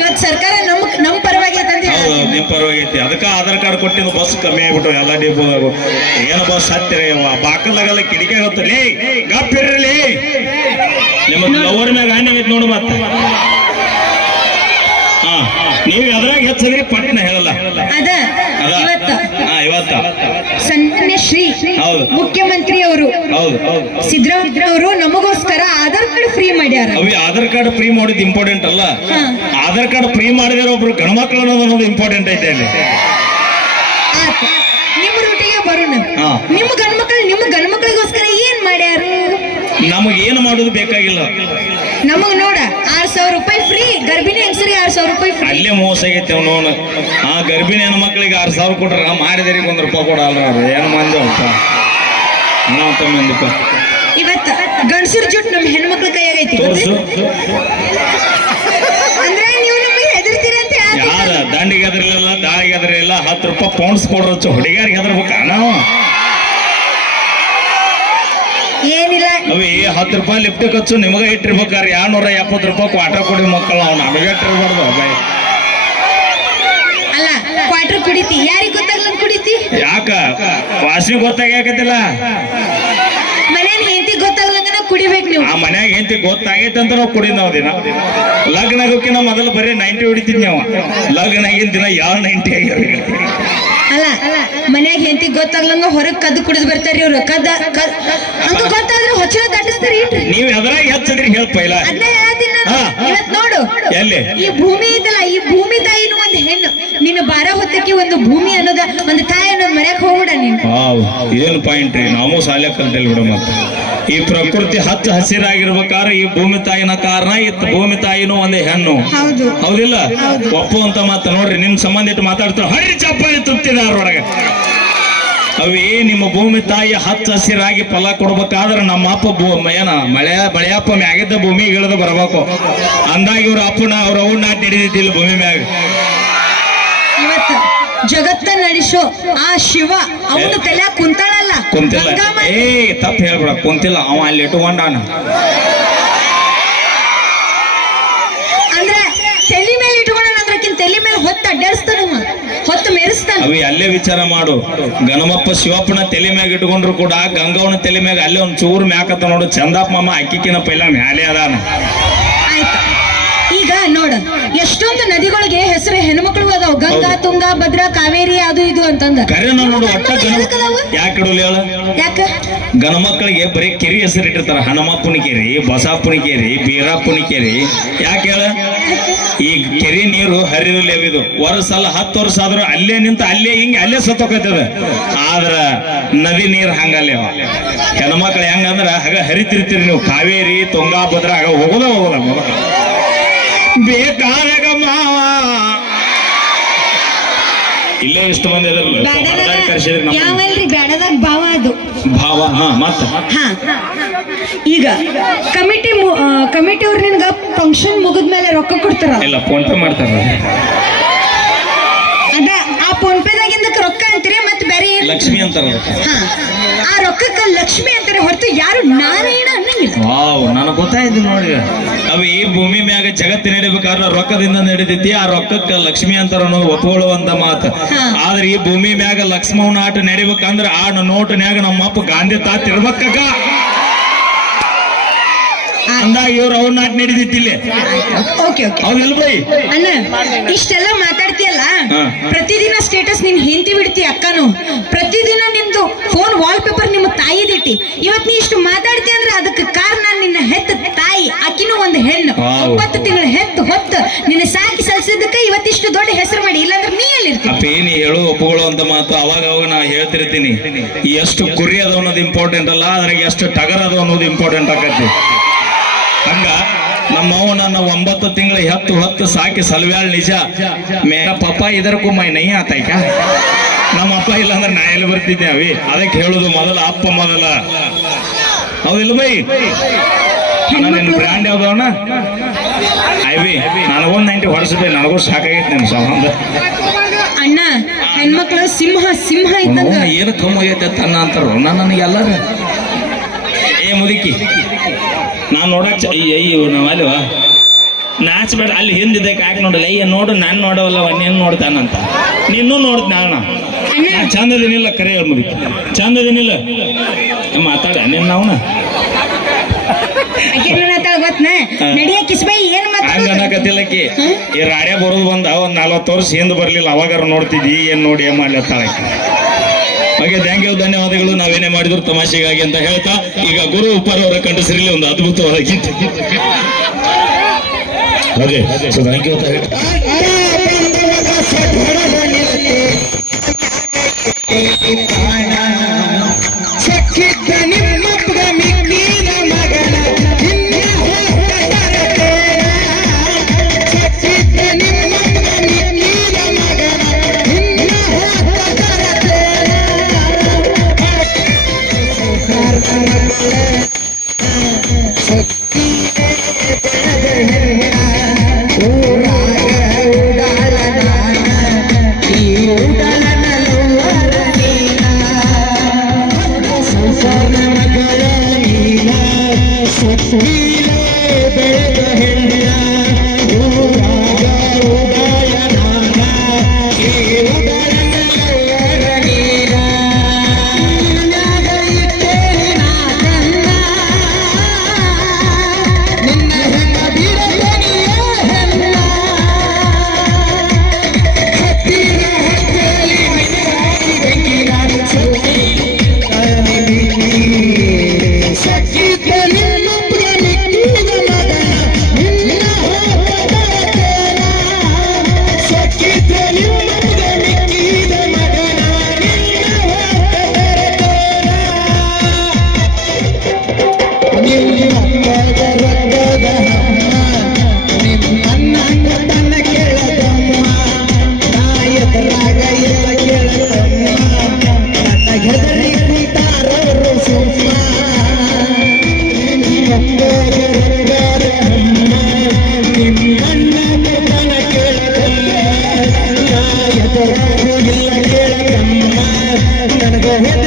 ಇವತ್ತು ಸರ್ಕಾರ ನಮ್ ಪರವಾಗಿ ಐತೆ ಅಂತ ಹೌದು ನಿಮ್ ಪರವಾಗಿ ಐತಿ. ಅದಕ್ಕೆ ಆಧಾರ್ ಕಾರ್ಡ್ ಕೊಟ್ಟಿದ್ದು ಬಸ್ ಕಮ್ಮಿ ಆಗ್ಬಿಟ್ಟು ಎಲ್ಲ ಡಿಪೋದಾಗ ಏನು ಬಸ್ ಹತ್ತಿರ ಬಾಕಲಾಗಲ್ಲ ಕಿಡಿಕೆ ಗೊತ್ತಲ್ಲಿ ಗಪ್ಪಿರ್ಲಿ ನಿಮ್ಮ ಲವರ್ ಮ್ಯಾಗ ಆನೆ ಐತಿ ನೋಡು ಮತ್ತೆ. ನೀವು ಅದ್ರಾಗ ಹೆಚ್ಚದ್ರಿ ಪಟ್ಟಿನ ಹೇಳಲ್ಲ. ಇವತ್ತ ಸನ್ಮಾನ್ಯ ಶ್ರೀ ಮುಖ್ಯಮಂತ್ರಿ ಅವರು ಸಿದ್ದರಾಮಯ್ಯ ಅವರು ನಮಗೋಸ್ಕರ ಆಧಾರ್ ಕಾರ್ಡ್ ಫ್ರೀ ಮಾಡ್ಯಾರ. ಅವಿ ಆಧಾರ್ ಕಾರ್ಡ್ ಫ್ರೀ ಮಾಡೋದು ಇಂಪಾರ್ಟೆಂಟ್ ಅಲ್ಲ, ಆಧಾರ್ ಕಾರ್ಡ್ ಫ್ರೀ ಮಾಡಿದ್ರೆ ಒಬ್ರು ಗಣಮಕ್ಳು ಅನ್ನೋದು ಇಂಪಾರ್ಟೆಂಟ್ ಐತೆ ಅಲ್ಲಿ. ನಿಮ್ಮ ರೂಟಿಗೆ ಬರೋಣ. ನಿಮ್ಮ ಗಂಡ್ಮಕ್ಳಿಗೋಸ್ಕರ ಏನ್ ಮಾಡ್ಯಾರ? ನಮಗೇನು ಮಾಡೋದು ಬೇಕಾಗಿಲ್ಲ. ನಮಗ್ ನೋಡ 6,000 ರೂಪಾಯಿ ಫ್ರೀ, ಗರ್ಭಿಣಿ ಹೆಂಗಸರಿಗೆ 6,000 ರೂಪಾಯಿ ಫ್ರೀ. ಅಲ್ಲೇ ಮೋಸ ಆಗೈತೆ ಅವನು. ಆ ಗರ್ಭಿಣಿ ಹೆಣ್ಮಕ್ಳಿಗೆ 6,000 ಕೊಟ್ರ ಮಾಡಿದರಿಗೆ ₹1 ಕೊಡಲ್ಲ. ಅವ್ರು ಏನು ಮಂದಿ ಅಂತ ಮಂದಿಪ್ಪ. ಇವತ್ತ ಗಂಡಸರ ಜುಟ್ ನಮ್ ಹೆಣ್ಮಕ್ಳ ಕೈಯಾಗೈತಿ. ಅಂದ್ರೆ ನೀವು ನಮಗೆ ಹೆದರ್ತೀರ ಅಂತ ಯಾರ ದಂಡಿಗೆ ಹೆದರ್ಲಿಲ್ಲ, ದಾಳಿಗೆ ಹೆದರ್ಲಿಲ್ಲ. ₹10 ಪೌಂಡ್ಸ್ ಕೊಡ್ರಚ್ಚು ಹುಡುಗಿಯಾರಿಗೆ ಹೆದರ್ಬೇಕ ನಾವು. ಏನಿಲ್ಲ ಅವಿ ₹10 ಲಿಫ್ಟ್ ಖರ್ಚು ನಿಮಗ ಇಟ್ಟಿರ್ಬೇಕಾರೆ ₹270 ಕ್ವಾರ್ಟರ್ ಕೊಡಿ ಮಕ್ಕಳು. ಅವ್ನು ನಮಗೆ ಇಟ್ಟಿರ್ಬಾರ್ದು ಅಬ್ಬಾಯಿ. ಅಲ್ಲ ಕ್ವಾರ್ಟರ್ ಕುಡಿತಿ, ಯಾರಿಗ್ ಗೊತ್ತಾಗ್ಲ ಕುಡಿತಿ? ಯಾಕ ವಾಸನೆ ಗೊತ್ತಾಗತ್ತಿಲ್ಲ. ಮನೇಲಿ ಹೆಂಡತಿ ಗೊತ್ತಾಗ್ಲಂಗ ಕುಡಿಬೇಕು ನೀವು. ಆ ಮನ್ಯಾಗ ಹೆಂಡತಿ ಗೊತ್ತಾಗೈತೆ ಅಂತ ನಾವು ಕುಡಿ. ನಾವು ದಿನ ಲಗ್ನ ಆಗೋಕಿನ ಮೊದಲು ಬರೀ 90 ಹೊಡಿತಿದ್ ನಾವು. ಲಗ್ನ ಆಗಿನ ದಿನ ಯಾವ 90 ಆಗ್ಯಾವ. ಅಲ್ಲ ಮನ್ಯಾಗ ಹೆಂಡತಿ ಗೊತ್ತಾಗ್ಲಂಗ ಹೊರಗ್ ಕದ್ದು ಕುಡಿದ್ ಬರ್ತಾರಿ ಇವ್ರು. ಹಂಗ ಗೊತ್ತಾದ್ರೆ ಹೊಚ್ಚಲ ದಾಟಿಸ್ತಾರಿ. ನೀವ್ ಎದ್ರಾಗ ಹೆಚ್ಚದ್ರಿ ಹೇಳ್ಪ ಇಲ್ಲ. ಇವತ್ ನೋಡು ಎಲ್ಲಿ ಈ ಭೂಮಿ ಐತಲ್ಲ, ಈ ಭೂಮಿ ತಾಯಿನೂ ಒಂದು ಹೆಣ್ಣು. ನಿನ್ನ ಬಾರ ಹೊತ್ತಕ್ಕೆ ಒಂದು ಭೂಮಿ ಅನ್ನೋದ ಒಂದು ತಾಯಿ ಅನ್ನೋದು ಮರ್ಯಾಕ್ ಹೋಗ್ಬಿಡ ನೀನು. ಏನು ಪಾಯಿಂಟ್ ರೀ. ನಾವು ಶಾಲೆ ಕಲ್ತೇಳಿ ಬಿಡ. ಮತ್ತೆ ಈ ಪ್ರಕೃತಿ ಹಸಿರಾಗಿರ್ಬೇಕಾದ್ರೆ ಈ ಭೂಮಿ ತಾಯಿನ ಕಾರಣ. ಇತ್ತು ಭೂಮಿ ತಾಯಿನೂ ಒಂದೇ ಹೆಣ್ಣು. ಹೌದಿಲ್ಲ? ಒಪ್ಪುವಂತ ಮಾತು ನೋಡ್ರಿ. ನಿಮ್ ಸಂಬಂಧ ಇಟ್ಟು ಮಾತಾಡ್ತಾರ ಹರಿ ಚಪ್ಪಾಳಿ ತುಪ್ತಿದಾರೊಳಗೆ. ಅವೇ ನಿಮ್ಮ ಭೂಮಿ ತಾಯಿ ಹಸಿರಾಗಿ ಫಲ ಕೊಡ್ಬೇಕಾದ್ರೆ ನಮ್ಮ ಅಪ್ಪ ಏನ ಬಳೆಯಪ್ಪ ಮ್ಯಾಗಿದ್ದ ಭೂಮಿ ಇಳಿದು ಬರಬೇಕು ಅಂದಾಗ ಇವ್ರ ಅಪ್ಪನ ಅವ್ರ ಅವ್ನ ನಾಟಿ ಹಿಡಿದಿದ್ದಿಲ್ಲ ಭೂಮಿ ಮ್ಯಾಗ. ಇವತ್ತು ಜಗತ್ತ ನಡೆಸೋ ಆ ಶಿವ ಅವನು ತಲೆ ಕುಂತಾಳಲ್ಲ. ಕುಂತಿಲ್ಲ. ತಪ್ಪು ಹೇಳ್ಬಿಡ. ಕುಂತಿಲ್ಲ, ಅವ ಅಲ್ಲಿ ಇಟ್ಟುಕೊಂಡಾನ. ಅಂದ್ರೆ ತಲೆ ಮೇಲೆ ಇಟ್ಕೊಂಡ ತಲೆ ಮೇಲೆ ಹೊತ್ತು ಅಡ್ಡಾಡಿಸ್ತಾನ, ಹೊತ್ತು ಮೆರೆಸ್ತಾನ. ಅವಿ ಅಲ್ಲೇ ವಿಚಾರ ಮಾಡು. ಗಣಮಪ್ಪ ಶಿವಪ್ಪನ ತಲೆ ಮ್ಯಾಗ ಇಟ್ಕೊಂಡ್ರು ಕೂಡ ಗಂಗವನ ತಲೆ ಮ್ಯಾಗ ಅಲ್ಲೇ ಒಂದ್ ಚೂರು ಮ್ಯಾಕತ್ತ ನೋಡು. ಚಂದಪ್ಪ ಮಾಮ ಅಕ್ಕಿಕಿನ ಪೈಲ ಮ್ಯಾಲೆ ಅದಾನ. ಆಯ್ತು. ಈಗ ನೋಡ ಎಷ್ಟೊಂದು ನದಿಗಳಿಗೆ ಹೆಸರು ಹೆಣ್ಮಕ್ಳು ಅದಾವ. ಗಂಗಾ, ತುಂಗಾ, ಭದ್ರಾ, ಕಾವೇರಿ, ಅದು ಇದು ಅಂತಂದ. ಕರೆನ ನೋಡು. ಒಟ್ಟ ಯಾಕೆ ಇಡೋಲ್ಲ ಹೇಳ? ಯಾಕ ಗಣಮಕ್ಕಳಿಗೆ ಬರೀ ಕೆರಿ ಹೆಸರು ಇಟ್ಟಿರ್ತಾರ. ಹನುಮಪ್ಪನ ಕೆರಿ, ಬಸಾಪುನ ಕೆರಿ, ಬೀರಪ್ಪನ ಕೆರಿ. ಯಾಕೆ ಹೇಳ? ಈ ಕೆರಿ ನೀರು ಹರಿದು ಇದು ವರ್ಷ 10 ವರ್ಷ ಆದ್ರೂ ಅಲ್ಲೇ ನಿಂತ ಅಲ್ಲೇ ಹಿಂಗೆ ಅಲ್ಲೇ ಸತ್ತೋಕೈತದ. ಆದ್ರ ನದಿ ನೀರ್ ಹಂಗಲ್ಲೇ ಹೆಣ್ಮಕ್ಳು ಹೆಂಗಂದ್ರ ಹಾಗ ಹರಿತಿರ್ತೀರಿ ನೀವು. ಕಾವೇರಿ, ತುಂಗಾ, ಭದ್ರಾ ಆಗ ಹೋಗೋದ ಬೇಕಾದಾಗ ಮಾವ ಇಲ್ಲೇ ಇಷ್ಟು ಮಂದಿ ಯಾವಲ್ರಿ ಬ್ಯಾಡದಾಗ ಭಾವ. ಅದು ಭಾವ. ಮತ್ತ ಈಗ ಕಮಿಟಿ ಅವ್ರು ನಿನ್ಗ ಫಂಕ್ಷನ್ ಮುಗಿದ್ಮೇಲೆ ರೊಕ್ಕ ಕೊಡ್ತಾರ. ಇಲ್ಲ, ಫೋನ್ ಪೇ ಮಾಡ್ತಾರ. ಅದ ಆ ಫೋನ್ ಪೇದಾಗಿಂದ ರೊಕ್ಕ ಅಂತೀರಿ ಮತ್ತೆ ಬೇರೆ ಲಕ್ಷ್ಮಿ ಅಂತಾರ. ಆ ರೊಕ್ಕಕ್ಕ ಲಕ್ಷ್ಮಿ ಅಂತಾರೆ ಹೊರತು ಯಾರು ನಾರಾಯಣ ಅನ್ನಂಗಿಲ್ಲ. ನನಗೆ ಗೊತ್ತಾಯ್ತು ನೋಡಿ. ಅವು ಈ ಭೂಮಿ ಮ್ಯಾಗ ಜಗತ್ತು ನಡಿಬೇಕಾದ್ರೆ ರೊಕ್ಕದಿಂದ ನಡೀತೈತಿ. ಆ ರೊಕ್ಕಕ್ಕ ಲಕ್ಷ್ಮಿ ಅಂತಾರ ಅನ್ನೋದು ಒಪ್ಕೊಳ್ಳುವಂತ ಮಾತು. ಆದ್ರೆ ಈ ಭೂಮಿ ಮ್ಯಾಗ ಲಕ್ಷ್ಮಣ ಆಟ ನಡಿಬೇಕಂದ್ರ ಆ ನೋಟ್ನ್ಯಾಗ ನಮ್ಮಪ್ಪ ಗಾಂಧಿ ತಾತ ಇರ್ಬೇಕ ಅಂದಾಗ ಇವ್ರು ಅವ್ರ ನಾಟ್ ನಡೀತಿಲ್ಲ. ಹೌದಲ್ಲ ಬೈ? ಅಣ್ಣ ಇಷ್ಟೆಲ್ಲ ಮಾತಾಡ್ತೀಯಲ್ಲ, ಪ್ರತಿದಿನ ಸ್ಟೇಟಸ್ ನಿನ್ ಹೆಂಡತಿ ಬಿಡ್ತಿ ಅಕ್ಕನು. ಪ್ರತಿದಿನ ನಿಮ್ದು ಫೋನ್ ವಾಲ್ ಪೇಪರ್ ನಿಮ್ಮ ತಾಯಿದಿಟ್ಟಿ. ಇವತ್ ನೀ ಇಷ್ಟು ಮಾತಾಡ್ತಿ ಅಂದ್ರೆ ಅದಕ್ಕೆ ಕಾರಣ ನಿನ್ನ ಹೆತ್ತ ತಾಯಿ. ಅಕ್ಕಿನೂ ಒಂದು ಹೆಣ್ಣು. 9 ತಿಂಗಳು ಹೆತ್ತು ಹೊತ್ತು ನಿನ್ನ ಸಾಕಿ ಸಲ್ಸಿದ್ದಕ್ಕೆ ಇವತ್ತಿಷ್ಟು ದೊಡ್ಡ ಹೆಸರು ಮಾಡಿ. ಇಲ್ಲಾಂದ್ರೆ ನೀ ಎಲ್ಲಿರ್ತಿ? ನೀ ಹೇಳು ಒಪ್ಪುಗಳು ಅಂತ ಮಾತು ಅವಾಗ ನಾ ಹೇಳ್ತಿರ್ತೀನಿ. ಎಷ್ಟು ಕುರಿ ಅದ ಅನ್ನೋದು ಇಂಪಾರ್ಟೆಂಟ್ ಅಲ್ಲ, ಅದ್ರಾಗ ಎಷ್ಟು ಟಗರ್ ಅದ ಅನ್ನೋದು ಇಂಪಾರ್ಟೆಂಟ್ ಆಗತ್ತೆ. ಹಂಗ ನಮ್ಮವ್ವ ನನ್ನ 9 ತಿಂಗಳು ಹೊತ್ತು ಸಾಕಿ ಸಲ್ವ್ಯಾಳ್ ನಿಜ. ಮೇರಾ ಪಪ್ಪ ಇದಕ್ಕೂ ಮೈ ನೈ ಆತಾಯ್ಕ. ನಮ್ಮ ಅಪ್ಪ ಇಲ್ಲ ಅಂದ್ರೆ ನಾ ಎಲ್ಲಿ ಬರ್ತಿದ್ದೆ ಅವಿ. ಅದಕ್ಕೆ ಹೇಳುದು ಮೊದಲ ಅಪ್ಪ ಮೊದಲ. ಹೌದಿಲ್ಲ ಬೈ? ನಿನ್ ಬ್ರ್ಯಾಂಡ್ ಯಾವ್ದವನ ಐವಿ? ನನಗೊಂದು 90 ಹೊಡಿಸಿದೆ. ನನಗೂ ಸಾಕಾಗೈತೆ ನಿನ್ ಸಂಬಂಧ. ಅಣ್ಣ ಹೆಣ್ಮಕ್ಳು ಸಿಂಹ ಸಿಂಹ ಇದ್ದಂಗ. ಏನು ಕಮ್ಮಿ ಆಗೈತೆ ತನ್ನ ಅಂತಾರ ನನಗೆಲ್ಲರ. ಏ ಮುದುಕಿ, ನಾನು ನೋಡಕ್ ನಾವಲ್ವಾ ನಾಚ್ಬೇಡ, ಅಲ್ಲಿ ಹಿಂದಿದ್ದಕ್ಕೆ ಯಾಕೆ ನೋಡಲ್ಲ, ಅಯ್ಯ ನೋಡು ನಾನು ನೋಡವಲ್ಲ ನೀನು ನೋಡ್ತಾನಂತ, ನಿನ್ನೂ ನೋಡ್ತೀನಿ ನಾನು ಚಂದದಿನಿಲ್ಲ, ಕರೆ ಹೇಳ ಮುದಿ ಚಂದದಿನಿಲ್ಲ, ಮಾತಾಡ ನಿನ್ನ ಅವನ ನಡಿಯ ಕಿಸ್ಬೈ ಏನ್ ಹಂಗ ಅನ್ನಕತ್ತಿಲ್ಲಕಿ. ಈ ರಾಡ್ಯ ಬರೋದು ಬಂದ ಒಂದ್ 40 ವರ್ಷ ಹಿಂದ್ ಬರ್ಲಿಲ್ಲ, ಅವಾಗಾರ ನೋಡ್ತಿದ್ದಿ, ಏನ್ ನೋಡಿ ಏನ್ ಮಾಡ್ಲತ್ತಾಳಕಿ. ಹಾಗೆ ಥ್ಯಾಂಕ್ ಯು, ಧನ್ಯವಾದಗಳು. ನಾವೇನೇ ಮಾಡಿದ್ರು ತಮಾಷೆಗಾಗಿ ಅಂತ ಹೇಳ್ತಾ ಈಗ ಗುರು ಉಪ್ಪರ್ ಅವರ ಕಂಠಸಿರಿಲಿ ಒಂದು ಅದ್ಭುತವಾದ ಗೀತೆ. ಓಕೆ, ಸೊ ಥ್ಯಾಂಕ್ ಯು ಅಂತ ಹೇಳ್ತಾ Go ahead.